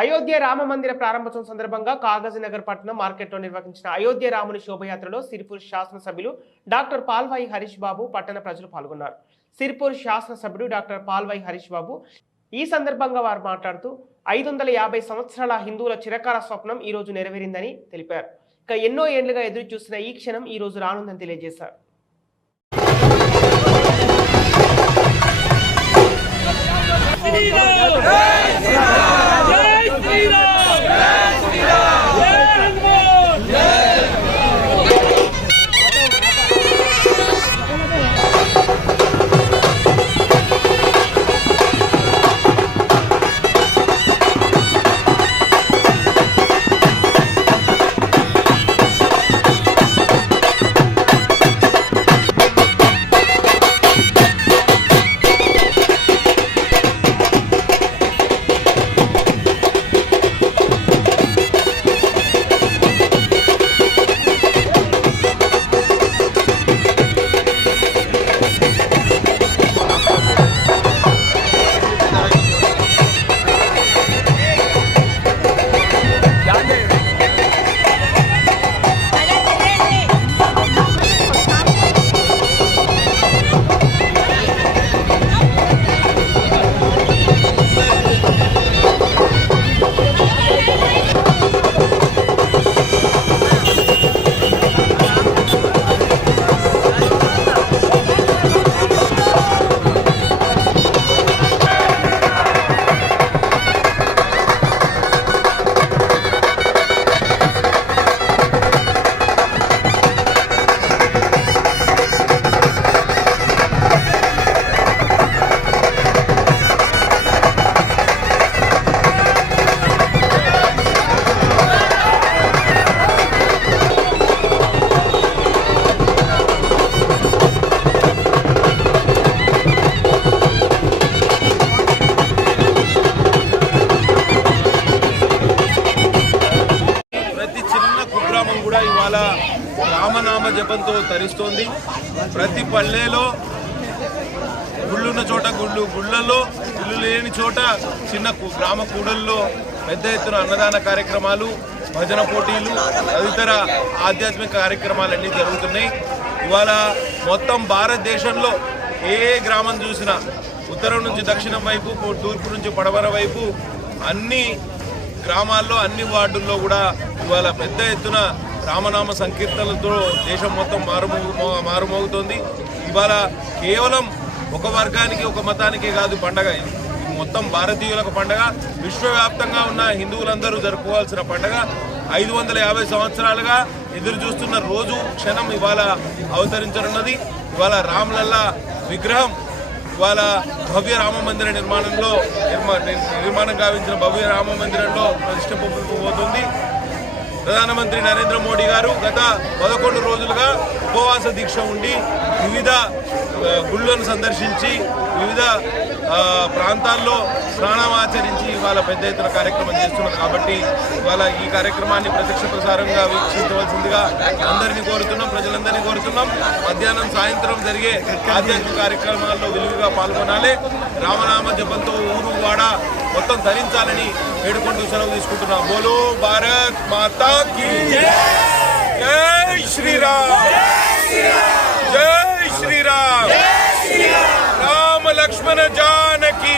అయోధ్య రామ మందిర ప్రారంభోత్సవం సందర్భంగా కాగజ్నగర్ పట్టణం మార్కెట్లో నిర్వహించిన అయోధ్య రాముని శోభయాత్రలో సిరిపూర్ శాసనసభ్యులు డాక్టర్ పాల్వాయి హరీష్ బాబు పట్టణ ప్రజలు పాల్గొన్నారు. సిరిపూర్ శాసనసభ్యుడు డాక్టర్ పాల్వాయి హరీష్ బాబు ఈ సందర్భంగా వారు మాట్లాడుతూ 550 సంవత్సరాల హిందువుల చిరకాల స్వప్నం ఈ రోజు నెరవేరిందని తెలిపారు. ఇక ఎన్నో ఏళ్లుగా ఎదురు చూస్తున్న ఈ క్షణం ఈ రోజు రానుందని తెలియజేశారు. ఇవాళ రామనామ జపంతో తరిస్తోంది. ప్రతి పల్లెలో గుళ్ళున్న చోట గుళ్ళల్లో ఇల్లు లేని చోట చిన్న గ్రామ కూడల్లో పెద్ద ఎత్తున అన్నదాన కార్యక్రమాలు, భజన పోటీలు, తదితర ఆధ్యాత్మిక కార్యక్రమాలన్నీ జరుగుతున్నాయి. ఇవాళ మొత్తం భారతదేశంలో ఏ గ్రామం చూసినా ఉత్తరం నుంచి దక్షిణం వైపు, తూర్పు నుంచి పడమర వైపు అన్ని గ్రామాల్లో అన్ని వార్డుల్లో కూడా ఇవాళ పెద్ద ఎత్తున రామనామ సంకీర్తనలతో దేశం మొత్తం మారుమోగుతోంది. ఇవాళ కేవలం ఒక వర్గానికి ఒక మతానికే కాదు పండగ, ఇది మొత్తం భారతీయులకు పండగ, విశ్వవ్యాప్తంగా ఉన్న హిందువులందరూ జరుపుకోవాల్సిన పండగ. 550 సంవత్సరాలుగా ఎదురు చూస్తున్న రోజు క్షణం ఇవాళ అవతరించనున్నది. ఇవాళ రామ్లల్లా విగ్రహం ఇవాళ భవ్య రామ మందిర నిర్మాణం గావించిన భవ్య రామ మందిరంలో ప్రతిష్ఠింపబోతుంది. ప్రధానమంత్రి నరేంద్ర మోడీ గారు గత 11 రోజులుగా ఉపవాస దీక్ష ఉండి వివిధ గుళ్ళను సందర్శించి వివిధ ప్రాంతాల్లో స్నానమాచరించి ఇవాళ పెద్ద ఎత్తున కార్యక్రమం చేస్తున్నారు. కాబట్టి ఇవాళ ఈ కార్యక్రమాన్ని ప్రత్యక్ష ప్రసారంగా వీక్షించవలసిందిగా అందరినీ కోరుతున్నాం, ప్రజలందరినీ కోరుతున్నాం. మధ్యాహ్నం సాయంత్రం జరిగే ఆధ్యాత్మిక కార్యక్రమాల్లో విలువగా పాల్గొనాలి. రామనామ జపంతో ఊరు వాడ మొత్తం ధరించాలని వేడుకుంటూ సెలవు తీసుకుంటున్నాం. బోలో భారత్ మాతా కీ జై శ్రీరామ్, జై శ్రీరామ్, రామ లక్ష్మణ జానకి.